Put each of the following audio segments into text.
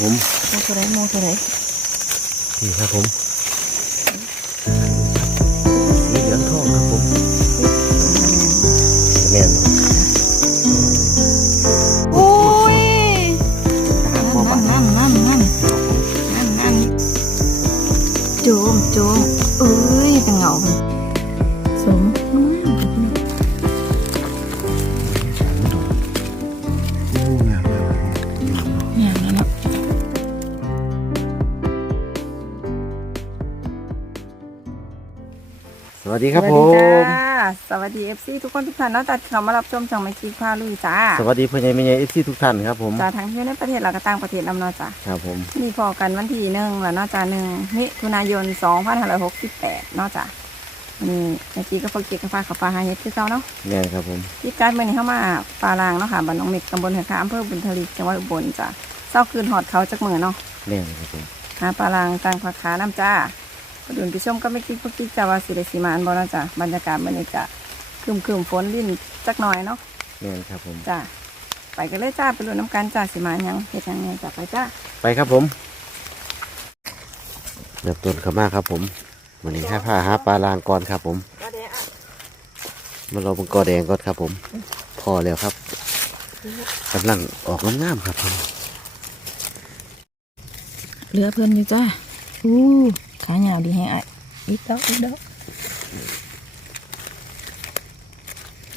ผมโมเท่าไรโมเท่าไรนี่ครับผม ดีครับผสวัสดีมจ้าสวัสดีเอฟซีทุกคนทุกท่านเนาะตัดเขามารับชมช่องไม่คิดพาลุยจ้า สวัสดีพ่อใหญ่แม่ใหญ่เอฟซีทุกท่านครับผมจ้าทั้งที่ในประเทศเราก็ต่างประเทศนำเนาะจ้าครับผมมีพอกันวันที่หนึ่งแล้วเนาะจ้าหนึ่งมิถุนายนสองพันห้าร้อยหกสิบแปดเนาะจ้านี่เมื่อกี้ก็พอเก็บกระฟ้าขับปลาหาเห็ดคือเก่าเนาะแม่นครับผมที่การเมื่อนี้เข้ามาปลาลางเนาะค่ะบ้านหนองเม็กตำบลหัวขาอำเภอบุญทลีจังหวัดอุบลจ้ะเศร้าคืนหอดเขาจากเมือเนาะแม่นครับผมหาปลาลางกลางผักขาน้ำจ้า ประดุนพี่ชมก็ไม่คิดพวกคิดจ้าว่าสิได้สีมานบ่เนาะจ้ะบรรยากาศมันนี่จะคืมคืมๆฝนลิ้นจักหน่อยเนาะแม่นครับผมจ้าไปกันเลยจ้าไปลุ้นน้ำกันจ้าสีมานหยังเฮ็ดหยังไงจ้าไปจ้าไปครับผมเริ่มต้นเข้ามาครับผมวันนี้ให้ผ้าหาปลาลางก่อนครับผมมารอมังกรแดงก่อนครับผม พอแล้วครับกำลังออกงามๆครับผม เหลือเพิ่นอยู่จ้า อู้ขายาวดีแฮงไอ้อีกดอกอีกดอก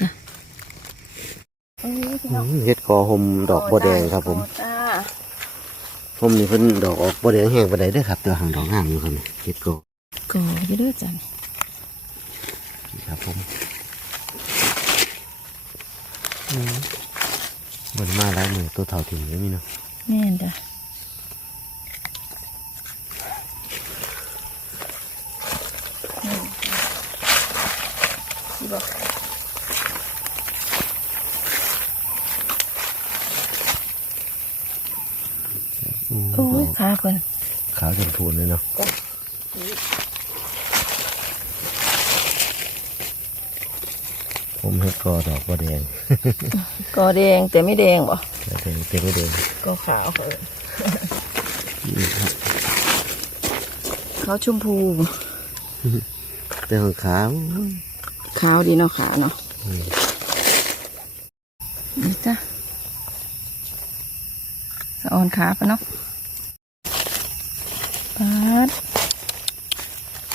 จ้ะโอ้ยพี่น้องอืมเฮ็ดกอหมดอกบัวแดงครับผมจ้าผมนี่เพิ่นดอกออกบัวแดงแห้งไปได้เด้อครับแต่ว่าหางดอกงามอยู่ครับนี่เฮ็ดกอก็อยู่เด้วยจ้ะนี่ครับผมอืมมันมาแล้วมือตัวเท่าถึงยังมีเนาะแม่นจ้ะนี่บอก อืม โอ้ยขาเพิ่น ขาวจนพูนเลยเนาะผมเฮ็ด กอดอกบัวแดงก็แดงแต่ไม่แดงบ่แต่แดงเต็มไม่แดงก็ขาวเพิ่นนี่ครับขาวชมพูแต่ของขาวขาวดีเนาะขาวเนาะอืมนี่จ้ะสะออนขาปะเนาะปัด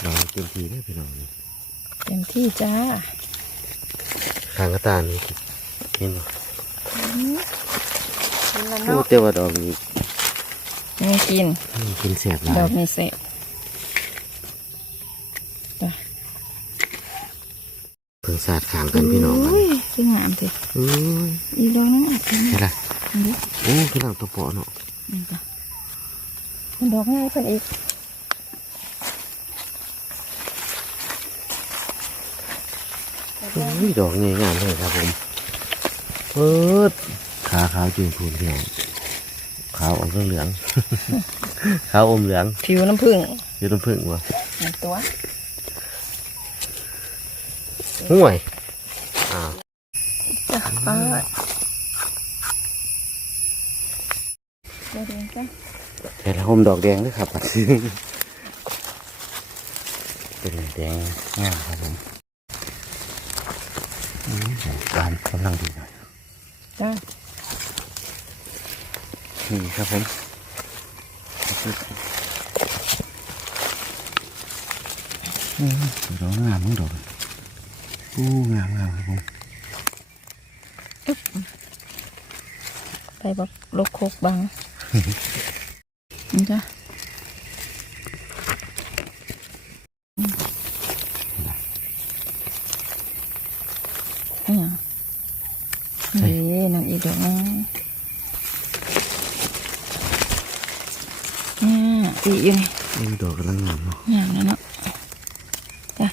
ดอกเต็มทีได้พี่น้องนี่เต็มที่จ้า ข้างกระตานี่เห็นบ่เห็นแล้วโอ้เนาะแต่ว่าดอกนี้ไม่กินอืมกินแสบหลายดอกนี้เสร็จจ้ะเพิ่งสาดขางกันพี่น้องกันอุ้ยสวยงามเถอะอุ้ยอีกดอกนึงอะเห็นไหมใช่ละอันนี้โอ้พี่น้องตัวเปาะเนาะนี่จ้ะมันดอกง่ายเพิ่นอีก อุ้ย ดอกงงามเลยครับผมเปิดขาขาวจุ่มพูนพี่น้องขาวอมเหลืองๆขาวอมเหลืองผิวน้ำผึ้งอยู่ต้นพึ่งวะในตัวห่วยอ้าวจ้ะปัดเดี๋ยวเดี๋ยวจ้ะแต่ละหมดอกแดงด้วยครับเป็นแดงงามครับผมอืม การกำลังดีหน่อยจ้ะนี่ครับผมอืมดอกงามมั้งดอกอู้งามงามครับผมไปบอกลกโคกบังนี่จ้ะอืมนี่นั่นอีกดอกนึงเนี่ยตีอยู่นี่ อู้ดอกกำลังงามเนาะ อย่างนั้นเนาะจ้ะ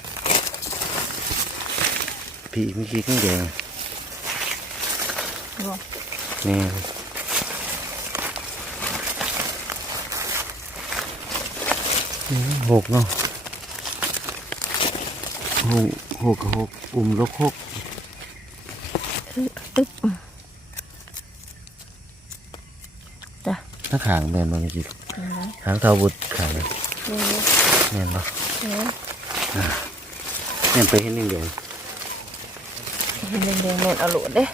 พี่มีขี้ข้างแดงบอกแม่อืมหกเนาะหกหกกับหกอุ้มลกหกอึ๊บอึ๊บจ้ะถ้าขางแมนบ่เมื่อกี้เห็นไหมขางเท่าบุตรขางนี่แมนบ่เห็นไหมแมนไปเห็นหนึ่งเดียว เห็นแดงๆแม่นเอาโหลดเด้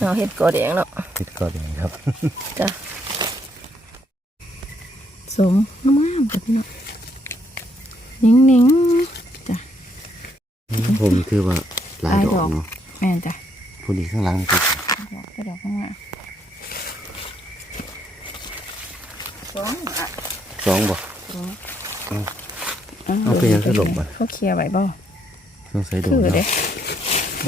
เอาเห็ดกอแดงเนาะติดก่อนเลยครับจ้ะสมน้ำงามจ้ะพี่น้องนิ่งนิ่งๆจ้ะผมคือว่าหลายดหลายดออกกเนาะแม่นจ้ะพอดีข้างหล่างมันติดดอกกระดอกข้างหน้าสองอะสองบ่สองเอาเอาไปยังคือหลบอะเขาเคลียร์ไว้บ่สงสัยโดคืนอเด้เนาะ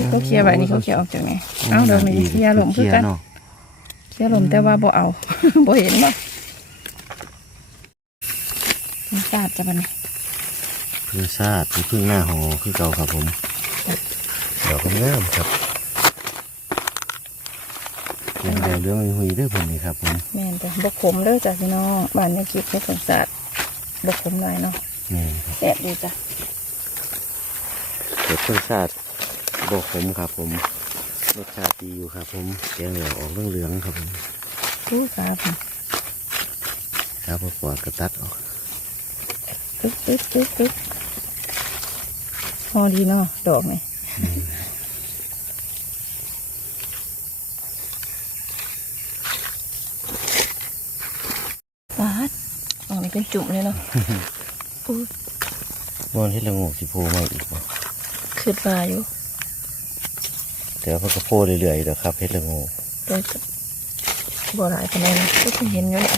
เขาเคลียร์ไว้นี่เขาเคลียร์ออกจากไหนเอ้าเดี๋ยวนี้เคลียร์ลมคือกันเนาะเคลียร์ลมแต่ว่าบ่เอาบ่เห็นบ่มันสาดจ้ะบัดนี้คือชาติคือพึ่งหน้าหอคือเก่าครับผมดอกงามครับยังแดงเรื่องหุยๆเด้วยผมนี่ครับผมแม่นจ้ะบ่ขมเด้อจ้ะพี่น้องบ้านในกิจให้สงสารบ่ขมหลายเนาะนี่ครับแซ่บดีจ้ะเกิดพึ่งชาติ บกขมครับผมรสชาติดีอยู่ครับผมแกงเหลืองออกเหลืองๆครับผมรู้ครับครับพอปอดกระตัดออกตึ๊กตึ๊กตึ๊กตึ๊กพอดีเนาะดอกนี่ปาดออกนี่เป็นจุ่มเลยเนาะอู้วันที่ละโงกสิโพมาอีกบ่ขึ้นมาอยู่ แต่ว่าเพิ่นก็โพเรื่อยๆเด้อครับเฮ็ดละโงกแต่ก็บ่หลายปานใดนะก็เห็นอยู่เนี่ย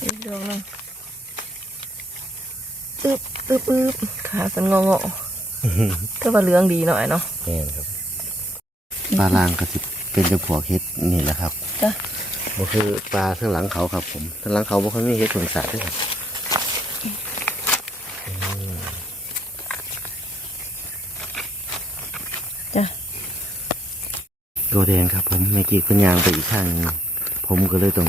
อีกดอกหนึงอึบอึบอึบขาเป็นงองๆก็ว่าเหลืองดีหน่อยเนาะนี่นครับปลาลางก็สิเป็นเจ้าพวกเฮ็ดนี่แหละครับจ้ะบ่คือปลาข้างหลังเขาครับผมข้างหลังเขาบ่ค่อยมีเฮ็ดผลสาดด้วยครับ ตัวแดงครับ ผมเมื่อกี้คุณยางไปอีกข้างผมก็เลยต้อง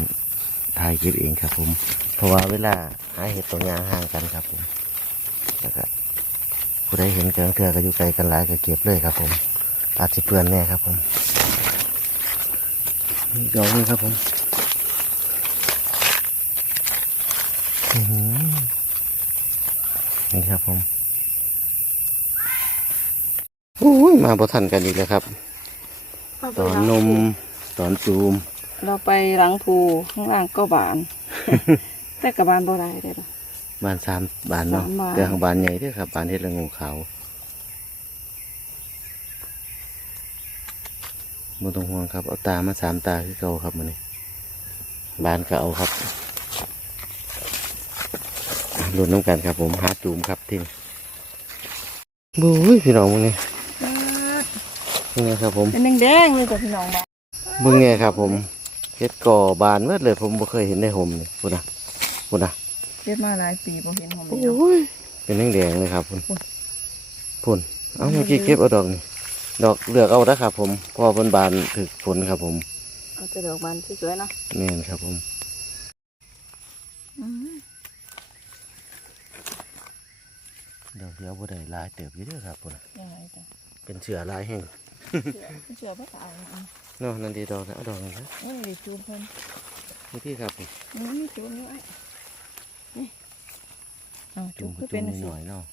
ถ่ายเก็บเองครับ ผม เพราะว่าเวลาหาเห็ดตัวยางห่างกันครับ ผมแล้วก็ผู้ใดเห็นเกินเถื่อก็อยู่ไกลกันหลายก็เก็บเลยครับ ผม อาจจะเปื่อนแน่ครับ ผมนี่ดอกนี้ครับ ผมอื้อหือนี่ครับผมโอ้ยมาบทันกันอีกแล้วครับ ตอนนมตอนจูม เราไปหลังภูข้างล่างก็บาน แต่กับบานบ่ได้เลยหรอกบานสามบานเนาะสามบานแต่ข้างบานใหญ่เด้วยครับบานเฮ็ดละงูขาวบ่ต้องห่วงครับเอาตามาสามตาคือเก่าครับมันนี้บานก็เอาครับหลุดน้ำกันครับผมหาจูมครับทีมบุ้ยพี่น้องมึงนี่ นี่ไงครับผมเป็นแดงๆเลยจ้ะพี่น้องบ้านมึงไงครับ ผมเฮ็ดก่อบานเมื่อเลย ผมบ่เคยเห็นในห่มนี่พูดนะพูดนะเฮ็ดมาหลายปีบ่เห็นหอมโอเดียว้ยเป็นแดงๆเลยครับคุณโอ้ยพุ่นเอาเมื่อกี้เก็บเอาดอกนี่ดอกเลือกเอาได้ครับ ผมเพราะว่าเพิ่นบานถึกฝนครับ ผมเอาแต่ดอกบานสวยๆเนาะแม่นครับผมอืมดอกเดียวบ่ได้หลายเติบอยู่เด้อครับพุ่นน่ะยังไงจ้ะเป็นเสือหลายแห่ง เชื่อเชื่อบ่ตายอะเนาะนั่นดีดอกนะเอาดอกนี้นะนี่ดิจูบเพิ่นนี่พี่ครับผมนี่จูบนี่ไอ้นี่เอาจูจุ่บมคือจุ่เป็นมจังหซี่น่อยเนาะ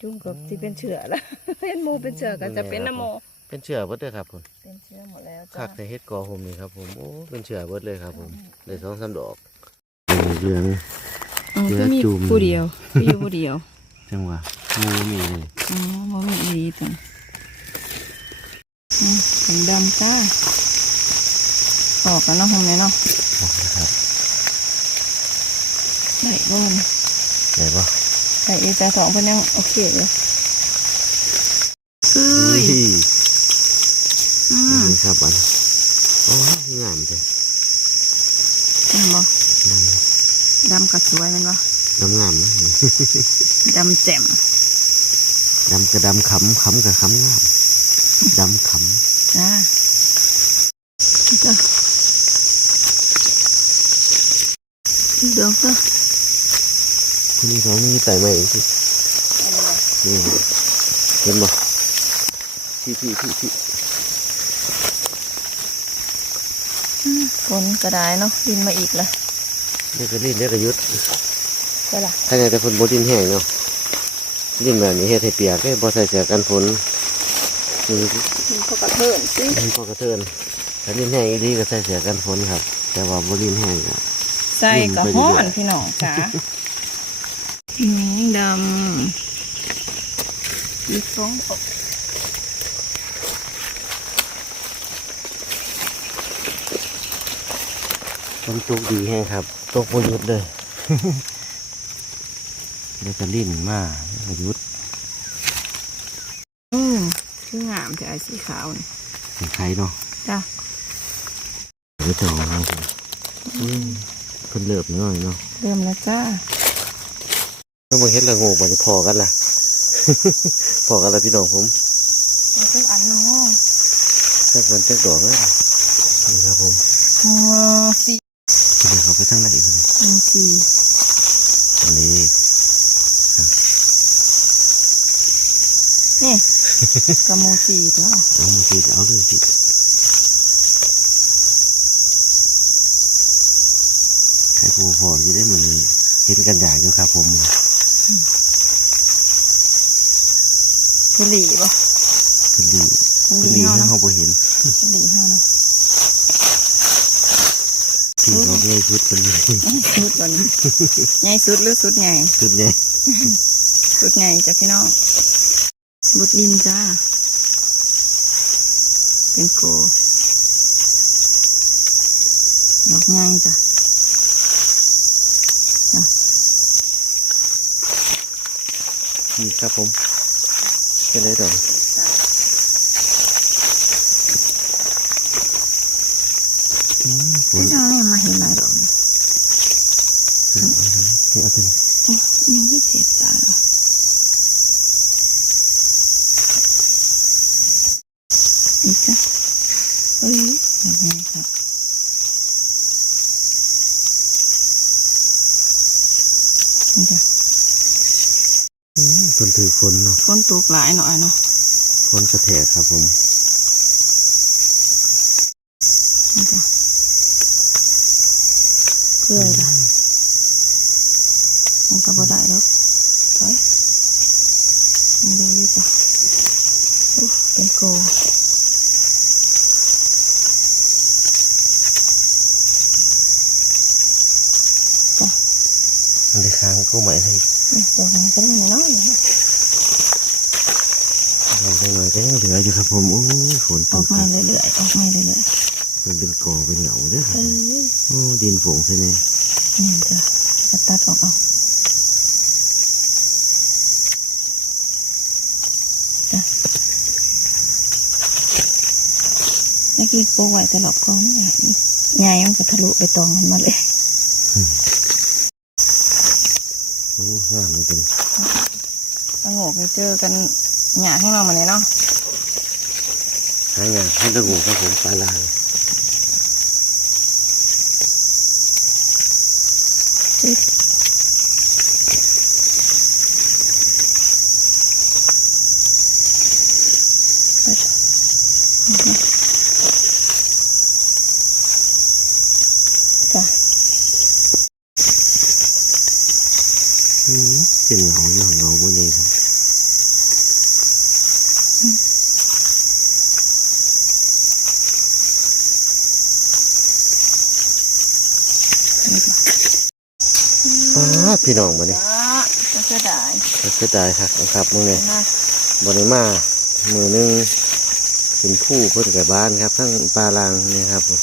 จุ่มกับที่เป็นเชื้อแล้วเป็นหมูเป็นเชื้อก็จะเป็นน้ำโม เป็นเสือเบิดเด้อครับผมเป็นเชื้อหมดแล้วคัจ้ะกในเฮ็ดกอผมนี่ครับผมโอ้เป็นเสือเบิดเลยครับผมได้สองสามดอกเหลืองอืมเชื้อก็มีจุ่มผู้เดียวมีอยู่ผู้เดียวจังหวะงูมีเลยอ๋อบ่มีอีหลีจังอืม ถึงดำจ้า ออกกันเนาะหงเนี่ยเนาะบอกนะครับได้บ่นไหนบ่ได้อีจ้าสองเพิ่นยังโอเคอยู่เฮ้ยนี่อืมนี่ครับอันโอ้ยงามเลยเห็นบ่งามดำก็สวยแมันบ่ดำงามนะดำแจ่มดำกระดำขำขำกับขำงาม ดำขจ้าจ้าอีกดอกก็ำคุณนี่เขามีไต่มาอีกสินี่เห็นบ่พี่พี่พี่พี่ฝนก็ได้เนาะดินมาอีกละเรียกกระลิ่นเรียกกระยุดใช่ละถ้าไงแต่ฝนบดินแห้งเนาะดินแบบนี้เฮ็ดให้เปียกได้บ่ใส่เสื้อกันฝน คือดินเขากระเทินสิมันก็กระเทินถ้าดินแห้งอีดีก็ใส่เสื้อกันฝนครับ แต่ว่าบดินแห้งก็ใส่กระห้อนพี่น้องจ๋าอืมดำอีกสองอกฝนตกดีแห้งครับตกบ่หยุดเลยเดี๋ยวจะลิ่นมาบ่หยุดอืมคืองามแต่ไอ้สีขาวนี่สีไข่เนาะจ้ะเดี๋ยวจะเอาครับผมอืมเพิ่นเลิบน้อยเนาะเริ่มแล้วจ้าเมื่อมาเฮ็ดละโงกมันจะพอกันล่ะ พอกันละพี่น้องผมเอาทุกอันเนาะจักวันจักดอกเลยนี่ครับผมอ๋อสีเดี๋ยวเขาไปทางไหนกันนี่อืมสีอันนี้นี่ กระโมสีเนาะเอามือทีเอาเลยสิใครโผล่พออยู่ได้มันเห็นกันอย่างอยู่ครับผมคือหลีบ่เพิ่นดีมันเพิ่นหลีดีเฮาให้เนาะเขาบ่เห็นคือหลีเฮาเนาะที่เขาใหญ่ชุดเป็นเลยสุดวันนี้ใหญ่สุดหรือสุดใหญ่ชุดใหญ่สุดใหญ่จ้ะพี่น้อง บุดลินจ้า เป็นโก ดอกใหญ่จ้ะนี่ครับผมเป็นไรดอกอืมฝนไม่ใช่มาเห็นหลายดอกเลยนี่เอาตัวนี้โอ้ยังไม่เสียบตาเนา อีกจ้ะเอ้ยดอกใหญ่ครับนี่จ้ะอืมฝนถือฝนเนาะฝนตกหลายหน่อยเนาะฝนกระแทกครับผมนี่จ้ะเพื่อยละมันก็บ่ได้แล้วถอยไม่ได้วิจ้ะโอ้เป็นโก มันได้ค้างก็ใหม่ให้นี่ดอกนี้ก็ได้น้อยเราได้หน่อยก็ยังเหลืออยู่ครับผมโอ้ยฝนๆอตอกกคมารับเรื่อยๆออกมาเรื่อย มันเป็นกอเป็นเหงาเด้อคๆรับเอ้ยโอ้ดินฝงใช่ไหมนี่จ้ะจะตัดออกเอาจ้ะเมื่อกี้ปูไว้แตลอดกองนี่ไงใหญ่มันก็ทะลุไปตองมันมาเลยโอ้ งามเลยเป็นสงบไปเจอกันหยาข้างนอกมาเลยเนาะหางานให้ตะงูครับผมปลาลาง จิ๊บไปจ้ะอือฮึจ้ะ อืมเป็นเหงาอยู่เหงาบ่ใหญ่ครับ นี่จ้ะ ป้าดพี่น้องมาเนี่ยจ้าจะเสียดายเสียดายครับครับมึงเนี่ยนะบนมามือหนึงเป็นผู้เพิ่นกับบ้านครับทั้งปลาลางเนี่ยครับผม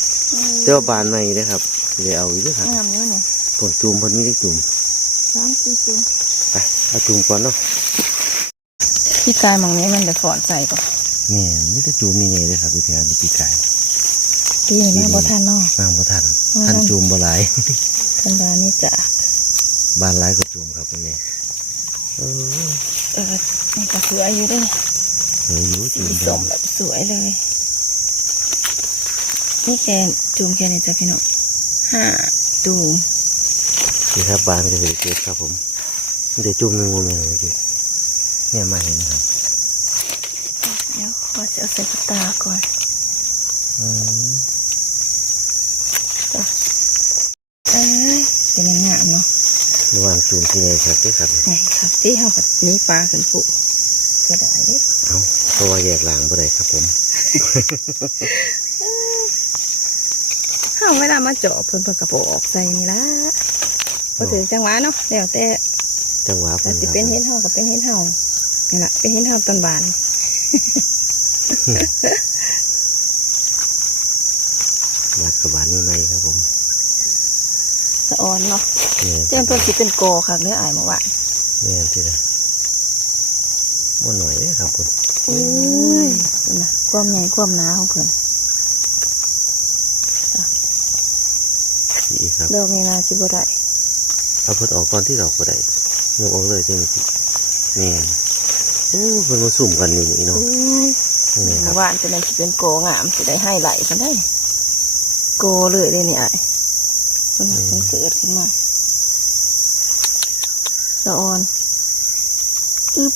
แต่ว่าบานใหม่เด้อครับสิได้เอาอยู่เด้อครับงามอยู่เนี่ยผลจูมเพิ่นมีได้จูมสามสี่จุ่มไปเอาจูมก่อนเนาะ พี่กายหมองนี้มันจะฝอนใส่ก่อนนี่มีแต่จูมมีใหญ่เลยครับพี่แทนนี่ปีไก่พี่นี่แม่บ่ทันเนาะน้ำบ่ทันอืมทันจูมบ่หลายทันดานี่จ้ะบานหลายก็จูมครับพวกนี้เออเออนี่ก็สวยอยู่เด้วยเหลืออยู่สีจูมส้มแบบสวยเลย นี่แกจุ่มแค่นี้จ้ะพี่น้องห้าตูมนี่ครับบานก็สิเก็บครับผมเดี๋ยวจูมหนึงบ่แม่นเลยพี่ เนี่ยมาเห็นครับ เดี๋ยวขอจะเอาใส่ตาก่อนอืมจ้เอ้ยจะมันหนเนาะระวังจูมที่ไหนครับพี่ครับไหครับที่ห้องกับนี้ปลากันผู้จะได้ไหมเอาเพราะว่าแยกหลังบ่ได้ครับผมห้องไม่ได้มาเจาะเพิ่มเพิ่นกระโปออใส่นี่ละก็ถือจังหวะเนาะเดี๋ยวแต่จังหวะแต่จะเป็นเห็นห้องกับเป็นเห็นห้อง นี่ล่ะเป็นเห็นเฮาต้นบานมากระบาลใหม่ๆครับผมสะออนเนาะนี่เจ้าเพิ่นสิเป็นโกค่ะเนื้ออายเมื่อวานแม่นที่ละบ่หน่อยเด้อครับผมอุ้ยเห็นนะความใหญ่ความหนาของเพิ่นอีกครับดอกนี้นาสิบ่ได้เอาเพิ่นออกก่อนที่ดอกบ่ได้ยกออกเลยจังสิแม่นโอ้เพิ่นมาสุ่มกันอยู่นี่เนาะอุ้ยนี่คเมื่รับอวานจะเป็นสิเป็นโกงามสิได้ให้ไหลกันได้ โกเลยเลยนี่ไอ้เพิ่นน่ะเพิ่นเกิดขึ้นมาสะออนอึ๊บ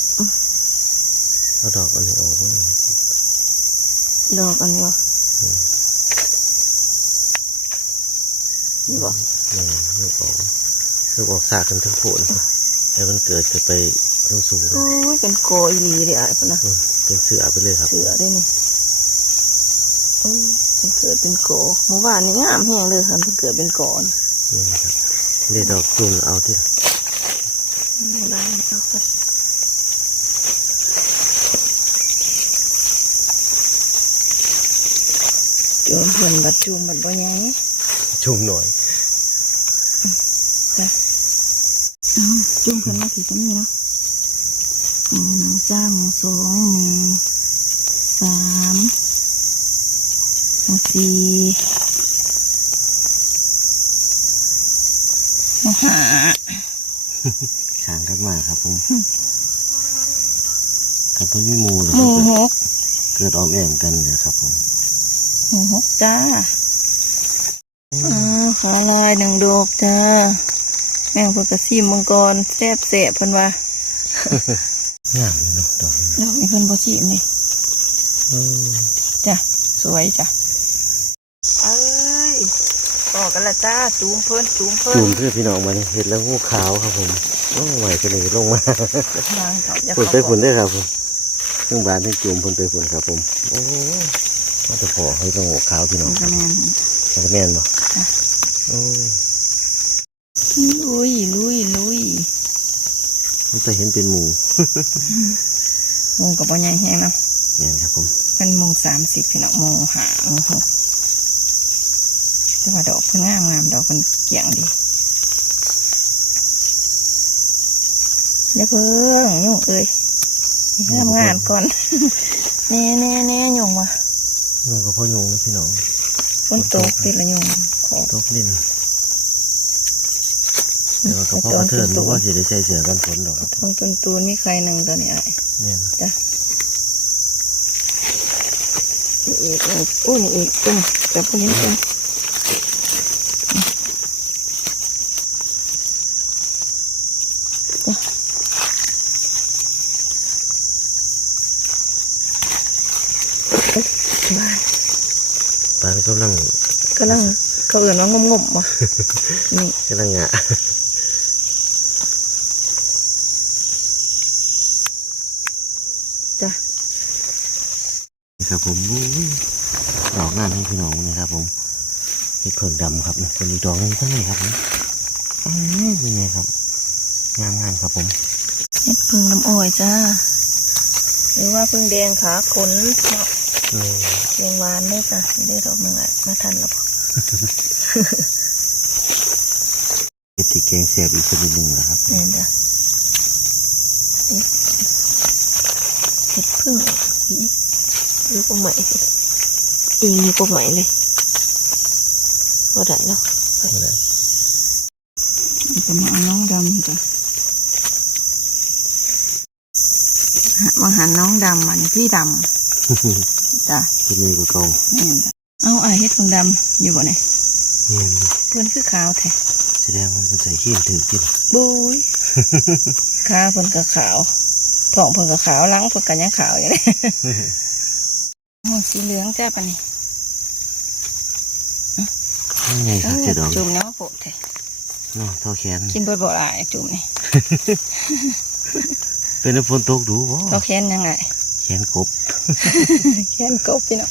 เอาดอกอันนี้ออกเว้ยดอกอันนี้วะนี่บอกแม่นยกออกยกออกซากกันทั้งโผลแล้วมันเกิดจะไป สูงสูงโอ้ยเป็นโกอีหลีเลยไอ้พนนะเป็นเสือไปเลยครับ เสือได้นี่เป็นเกิดเป็นโกเมื่อวานนี้งามแห้งเลยค่ะเป็นเกิดเป็นโกอนนี่ครับเรียดอกจุ่มเอาที่ได้เอาไปจูมเพิ่อนบัดจูมบัดบ่ใหญ่จุ่มหน่อยจ้ะอืมเพิ่อนมาถีตรงนี้เนาะ หมูหนึ่งจ้าหมูสองหมูสามหมูสี่หมูห้าขางกันมาครับผมครับเพิ่นมีหมูแล้วหมูก็หกเกิดออมแอมกันนะครับผมหมูหกจ้าอ้าวขาลายหนึ่งดอกจ้า แม่งเพิ่นกระซิมมังกรแซ่บแสบเพิ่นว่า งามเลยเนาะดอกนี้ดอกนี้เพิ่นบ่ชิมเลยเออจ้ะสวยจ้ะเอ้ยต่อกันละจ้าจูมเพิ่นจูมเพิ่นจุ่มเพื่อพี่น้องมานี่เห็ดแล้วงูขาวครับผมโอ้ไหวไปเลยลงมานางเขาอย่าฝุ่นเขาไปฝุ่นบอกได้อครับผมทั้งบานทั้งจุ่มฝุ่นไปฝุ่นครับผม โอ้มาจะขอให้ต้องงูขาวพี่น้องมันก็แม่นมันจะแม่นบ่จ้ะโอ้ลุยลุยลุย มันจะเห็นเป็นหมูมงกับบ่ใหญ่แห้งเนาะแม่นครับผมเป็นโมงสามสิบพี่น้องโมงหาโมงหกแต่ว่าดอกเพิ่นงามงามดอกเพิ่นเกี่ยงดีเดี๋ยวเพิ่งยุ่งเอ้ยให้ทำงานก่อนแน่แน่แน่ยุ่งว่ะยุงกับพ่อยุงนะพี่น้องฝนตกติดละยุ่งขอตกลิ้น แต่ว่ากับพ่อกระเทินบอกว่าจะได้ใส่เสือกันฝนดอกครับตรงตุนตูนมีใครหนึ่งตัวนี้ไอ้เนี่ยนะจ้ะนี่อีกนี่อู้นี่อีกตึ้งจับพวกนี้ตึ้งจ้ะเอ๊ะบ้านปานกำลังกำลังเขาเอื่นว่างมงมๆบ่นี่กำลังงะจ้ะ ครับผมอุ้ยดอกงานให้พี่น้องนะครับผมเห็ดเผิงดำครับนะเป็นอีกดอกหนึงทั้งไงครับผมอื้อเป็นไงครับ งามงามครับผมเห็ดพึ่งน้ำอ้อยจ้า หรือว่าพึ่งแดงขาขนเนาะนี่เรียงหวานเลยจ้ะได้ดอกหนึ่งอะมาทันแล้วพอเห็ดที่แกงแซ่บอีกชนิดหนึ่งนะครับเนี่ยจ้ะนี่เห็ดพึ่งอีลูกกบใหม่อีนี่กบใหม่เลยก็ได้เนาะไม่ได้จะมาเอาน้องดำจ้ะมาหันน้องดำมันพี่ดำจ้ะเป็นไงก็เก่าแม่นจ้ะเอาไอ้เฮ็ดพึ่งดำอยู่บ่เนี่ยเนี่ยนะเพื่อนคือขาวแท้แสดงว่ามันใส่ขี้ถือกินบุยขาเพิ่นก็ข สีเหลืองจ้าปะนี่นี่ไงครับเจ็ดดอกจุ่มน้ำโปะแท้เนาะเท่าแขนกินเบิดบ่หลายจุ่มนี่เป็นฝนตกดูบ่เราแค้นยังไงแขนกบแค้นกบพี่น้อง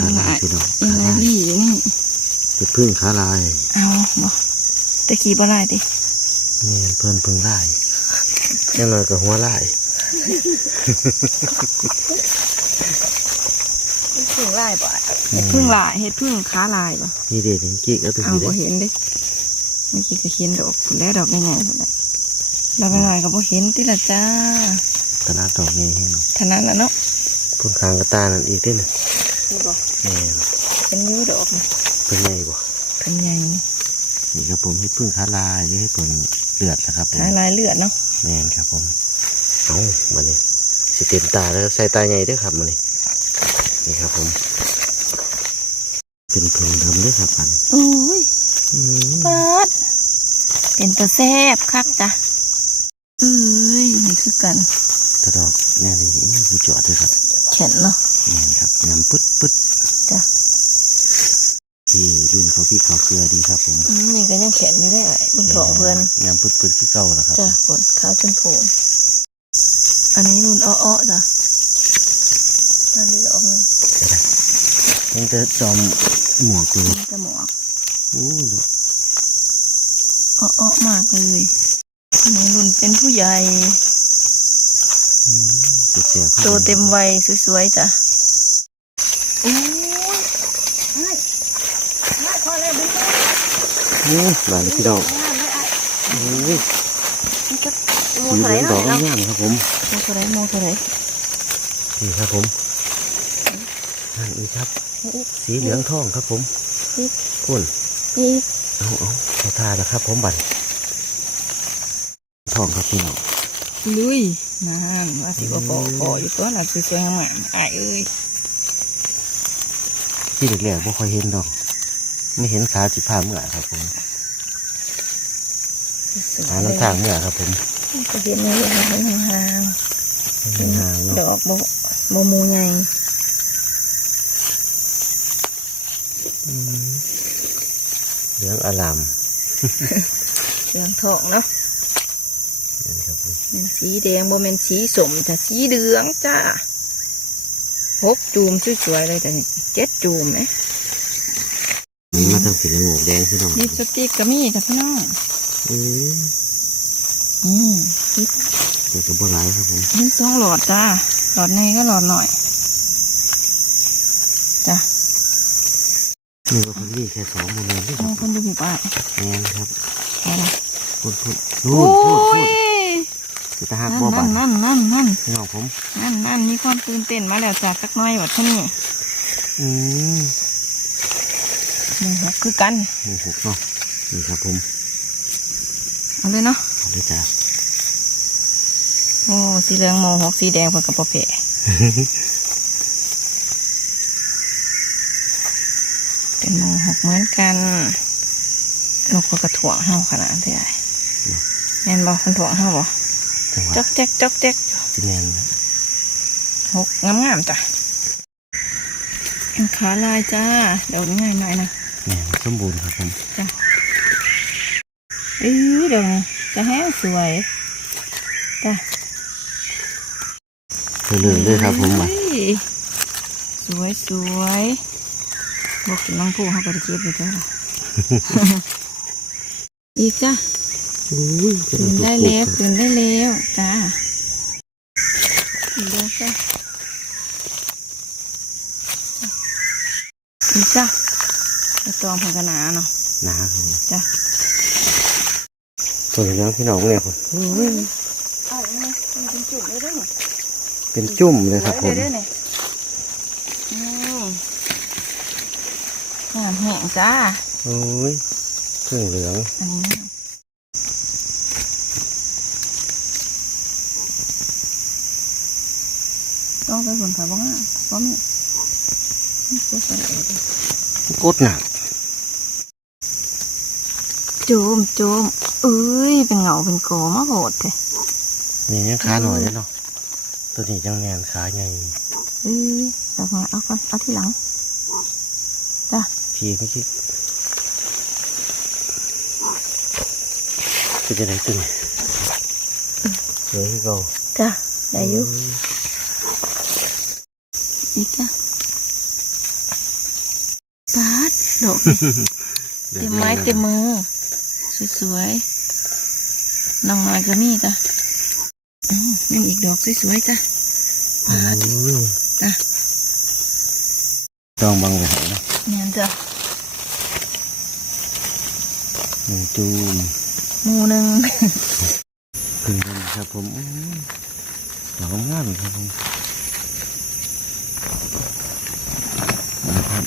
ขาหลาลายยพี่น้องอีขาโมลายลี่อยู่นี่จะพึ่งขาลายเอาบ่ตะกี้บ่หลายดิแม่นเพิ่นพึ่งลายยังน้อยก็หัวลายเฮ็ด พึ่งลายบ่เฮ็ดพึ่งลายเฮ็ดพึ่งขาลายบ่นี่เด็ดนี่กิ๊กเอาตัวเอานี้บ่เด้เห็นเด้เมื่อกี้ก็เห็นดอกพุ่นแล้วดอกใหญ่ๆพุ่นแหละดอกน้อยๆก็บ่เห็นติละจ้าตลาดดอกใหญ่แห้งเท่านั้นล่ะเนาะพุ่นคางกระตานั่นอีกเด้น่ะนี่บ่แม่นเป็นอยู่ดอกนี่เป็นใหญ่บ่เพิ่นใหญ่นี่นี่ครับผมเฮ็ดพึ่งขาลายหรือให้เพิ่นเลือดนะครับผมขาลายเลือดเนาะแม่นครับผม เอามานี่สิเต็มตาแล้วใส่ตาใหญ่เด้วยครับมานี่ นี่ครับผม เป็นพึ่งดำเด้วยครับมันโอ้ยอืมเปิด เป็นตะแซ่บคักจ้ะเอ้ยนี่คือกันตะดอกแน่นี่อู้ดูจอดด้วยครับแข็นเนาะแม่นครับยำปึ๊ดปึ๊ดจ้ะที่รุ่นเขาพี่เขาเกลือดีครับผมอืมนี่ก็ยังแข็งอยู่ได้ไอ้บนของเพื่อนยำปึ๊ดปึ๊ดคือเก่าแล้วครับจ้ะฝนขาวจนโผล่อันนี้รุ่นอ้อๆจ้ะอันนี้ก็ออกเลย ยังจะจอมหมวกอยู่นี่จะหมวกอู้ดูอ้อๆมากเลยอันนี้รุ่นเป็นผู้ใหญ่อืมเสียบๆโตเต็มวัยสวยๆจ้ะโอ้ยไม่ไม่พอแล้วบิ๊กอู้มาเลยพี่น้องไม่ไม่อู้นี่ก็โมสีเท่าเหไหลืรองดอกเนาะงามๆครับผมโมเท่าไหรโมเท่าไหรนี่ครับผมนั่นอีกครับอีก สีเหลืองทองครับผมอีกพุ่นอีกเอาเอาเอาทาแล้วครับ ผมบัดทองครับพี่น้องลุยนั่นว่าสิบ่พอพออยู่ตัวหลักสวยๆงามๆอ้ายเอ้ยที่แรกๆบ่ค่อยเห็นดอก ไม่เห็นขาสิพาเมื่อครับผมสวยหาน้ำทางเมื่อครับผมก็เห็นนี่เห็นห่างเห็นห่างๆเนาะดอกบ่บ่หมูใหญ่ อืม เหลืองอลามเหลืองทองเนาะนี่ครับผมเป็นสีแดงบ่แม่นสีสมแต่สีเหลืองจ้าหกจูมสวยๆเลยแต่นี่เจ็ดจูมไหมนี่มาทางสีเหลืองโงกแดงพี่น้องลิปสติกก็มีจ้ะพี่น้องอืมอืมลิปเดี๋ยวก็บ่หลายครับผมนี่สองหลอดจ้าหลอดนี้ก็หลอดหน่อยจ้ะ นี่ว่าเพิ่นมีแค่สองโมเมนต์ที่คมรัอบงคนดูผิวปากแมนครับอะไรพูดพูดโอ้พูดพูดพูดยจะตาหักนั่นบ่บานั่ดนนั่นนั่นนั่นพี่น้องผมนั่นนั่นมีความตื่นเต้นมาแล้วจากสักหน้อยวัดที่นี่อืมนี่ครับคือกันหมูหกเนาะนี่ครับผมเอาเลยเนาะเอาเลยจ้าโอ้สีเหลืองโมหกสีแดงเพิ่นกับปะเพะ เป็นโมหกเหมือนกันนกก็กระถ่วงเฮาขนาดที่ไหนแม่นบอกคนถ่วงเฮาบ่จังหวะจ๊อกแจ๊กจ๊อกแจ๊กสิแมนนะหกงามๆจ้ะเป็นขาลายจ้าเดี๋ยวง่ายหน่อยนะแมนสมบูรณ์ครับผมเอ้ยเดี๋ยวนี้จะแห้งสวยจ้ะเธอเลยเลยครับผมว่ะเฮ้ยสวยสวย บอกกินน้องผู้เขาก็ได้เก็บอยู่จ้ะอีกจ้ะอุ้ยตื่นได้แล้วตื่นได้แล้วจ้าตื่นได้จ้ะอีกจ้ะไอตองพังกะหนาเนาะหนาครับผมจ้ะส่วนเหลืองพี่น้องเนี่ยผมเอาเนี่ยมันเป็นจุ่มเลยด้วยเนี่ยเป็นจุ่มเลยครับผม เด้วยเนี่ยอืมงาม แห้งจ้าโอ้ยเครื่องเหลืองอันนี้ต้องไปผลผ่าบ้างอะบ้างนี่ก็ใส่เลยดิกดหนักโจมโจมเอ้ย เป็นเงาเป็นโกมาโหดเถอะนี่ยังขาหน่อยเลยเนาะตัวนี้ยังแมนขาใหญ่เอ้ยเอามาเอาก่อนเอาที่หลังจ้ะ พี่ไม่คิดเป็นจะไหนตึงสวยที่เก่าจ้ะได้อยู่อีกจ้ะปาดดอกเต็มไม้เต็มมือ สวยๆน้องน้อยก็มีจ้ะอืมยังอีกดอกสวยๆจ้ะปาดจ้ะต้องบังไว้ให้นะ เนี่ยจ้ะ หนึ่งจูมหมูหนึ่งพึ่งกันครับผมอื้อดอกงามๆครับผมนะครับ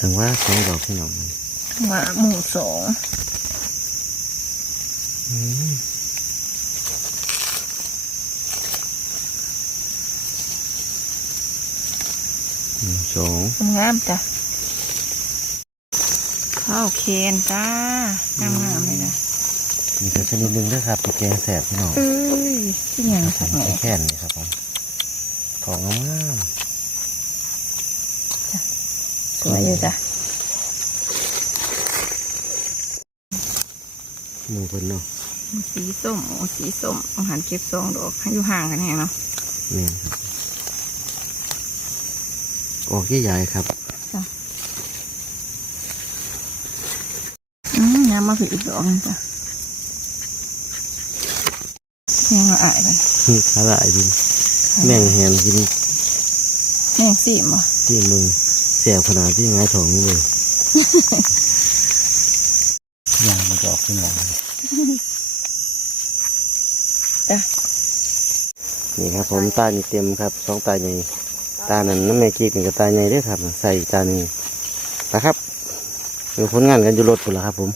ถึงว่าสองดอกพี่น้องมันมาหมูสองอืมหนึ่งสองงามจ้ะ ข้าวเคนจ้างามงามๆเลยนะนี่ก็ชนิดหนึ่งด้วยครับเป็นแกงแสบพี่น้องเอ้ยที่ยังผสักมไหนใช้แค่นี้ครับผมของงามสวยอยู่จ้ะๆหมูเพิ่นเนาะสีส้มโอ้สีส้มอาหารเก็บซองดอกให้อยู่ห่างกันแฮะเนาะแม่นครับออกใหญ่ๆครับ อื มยามมาผิดอีกดอกหนึงจ้ะแมงละอายเลยสาหร่ายดินแม่งแฮมกินแมงสีมอะที่มึงแสบขนาดที่ง่ายถองนี่เลย ยางมันจะออกขึ้นมาจ้ะนี่ครับ ผมตานี่เต็มครับสองตาใหญ่ตานั้นน้ำแม่กีกนี่ก็ตาใหญ่เด้วยครับ ใส่ตานี่นะครับเป็นผลงานกันอยู่รถพุ่นละครับผม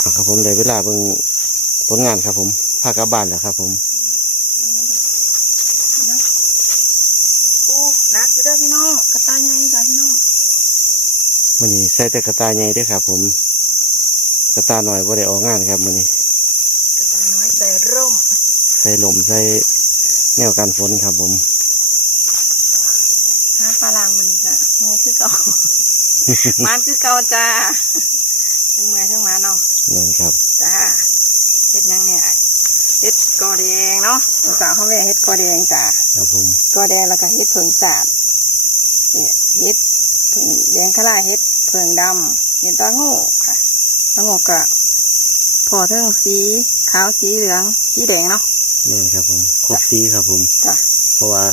เอา ครับผมได้เวลาเบิ่งผลงานครับผมพากลับบ้านแล้วครับ ผมอู้นักอยู่เด้อพี่น้องกระตายใหญ่จ้ะพี่น้องมื่อนี้ใส่แต่กระตาใหญ่เด้วยครับ ผม กระตาหน่อยว่าได้ออกงานครับมื่อนี้กระตายน้อยใส่ร่ม ใส่ลมใส่แนวกันฝนครับ ผมหาปลาลางมันนี่จ้ะเมื่อยคือเก่ามันคือเก่าจ้าทั้งเมื่อยทั้งมาเนาะนั่นครับจ้าเฮ็ดหยังเนี่ยเฮ็ดกอแดงเนาะสาวเขาแว่เฮ็ดกอแดงจ้าครับผมกอแดงแล้วก็เฮ็ดเผิงสาดเนี่ยเฮ็ดเผิงแดงขลายเฮ็ดเผิงดำเห็นตาโง่ค่ะตาโง่ก็พอเทิงสีขาวสีเหลืองสีแดงเนาะนี่นครับผมครบซีครับผมจ้ะเพราะว่า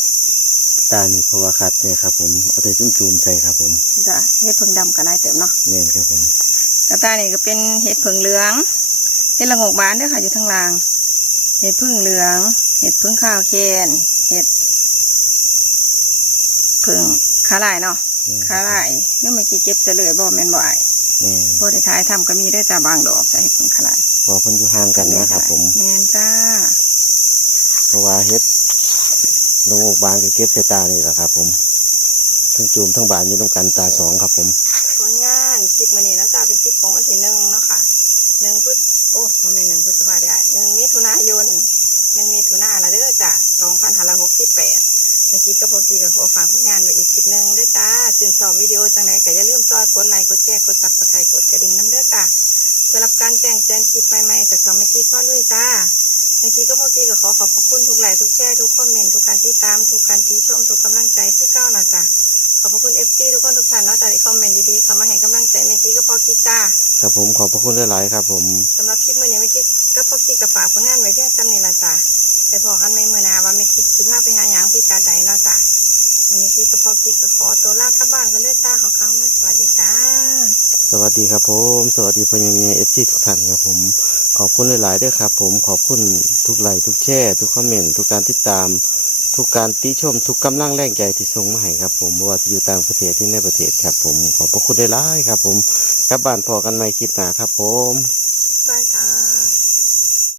ตานี่เพราะว่าขัดเนี่ยครับผมเอาแต่จุ้มจูมใส่ครับผมจ้ะเฮ็ดเผิงดำก็หลายเติมเนาะนี่นครับผม กระตายนี่ก็เป็นเห็ดผึ่งเหลือง เห็ดละโงกบานเด้วยค่ะอยู่ทางล่าง เห็ดพึ่งเหลือง เห็ดพึ่งข้าวเคนเห็ดผึ่งขาลายเนาะนี่นคขารับลายนี่เมื่อกี้เก็บเสลยบ่แม่นบ่อายนี่นบ่ได้ท้ายทำก็มีได้อจ้าบางดอกแต่เห็ดพึ่งขาลายเพอเพิ่นอยู่ห่างกันนะครับผมแม่นจ้าเพราะว่าเฮ็ดลงอกบานกับเก็บเสยตานี่แหละครับ ผมทั้งจูมทั้งบานอยู่ตรงกันตาสองครับผม เมื่อกี้ก็พอกี้ก็ขอฝากผลงานไว้อีกคลิปหนึ่งด้วยจ้าชื่นชอบวิดีโอจังไหนก็อย่าลืมต่อยกดไลค์กดแชร์กดซับสไครต์กดกระดิ่งน้ำเด้อจ้าเพื่อรับการแจ้งเตือนคลิปใหม่ๆจากช่องเมื่อกี้ก็ลุยจ้าเมื่อกี้ก็พอกี้ก็ขอขอบพระคุณทุกไลค์ทุกแชร์ทุกคอมเมนต์ทุกการที่ตามทุกการที่ชมทุกกำลังใจคือเก้าวล่ะจ้าขอบพระคุณเอฟซีทุกคนทุกท่านเนาะจ้าที่คอมเมนต์ดีๆเข้ามาให้กำลังใจเมื่อกี้ก็พอกี้จ้าครับผมขอบพระคุณหลายๆครับ ผมสำหรับคลิปมื่อนี้เมื่อกี้ก็พอกี้กับฝากผลงานไว้เพียงจำนี่ละจ้า ไปพอกันไม่เมื่อหนาว่าเมื่อกี้สิพาไปหาหยางพี่กาใดเนาะจ้าวันนี้พี่กับพ่อพี่ก็ขอตัวลากลับบ้านกันด้วยจ้าขอเขาไม่สวัสดีจ้า สวัสดีครับผม สวัสดีพญามีเอฟซีทุกท่านครับผม ขอบคุณหลายๆด้วยครับ ผมขอบคุณทุกไลค์ทุกแชร์ทุกคอมเมนต์ทุกการติดตาม ทุกการติชม ทุกกำลังแรงใจที่ส่งมาให้ครับผมไม่ว่าจะอยู่ต่างประเทศที่ในประเทศครับ ผมขอบพระคุณหลายๆครับ ผมกลับบ้านพอกันใหม่คลิปหน้าครับ ผม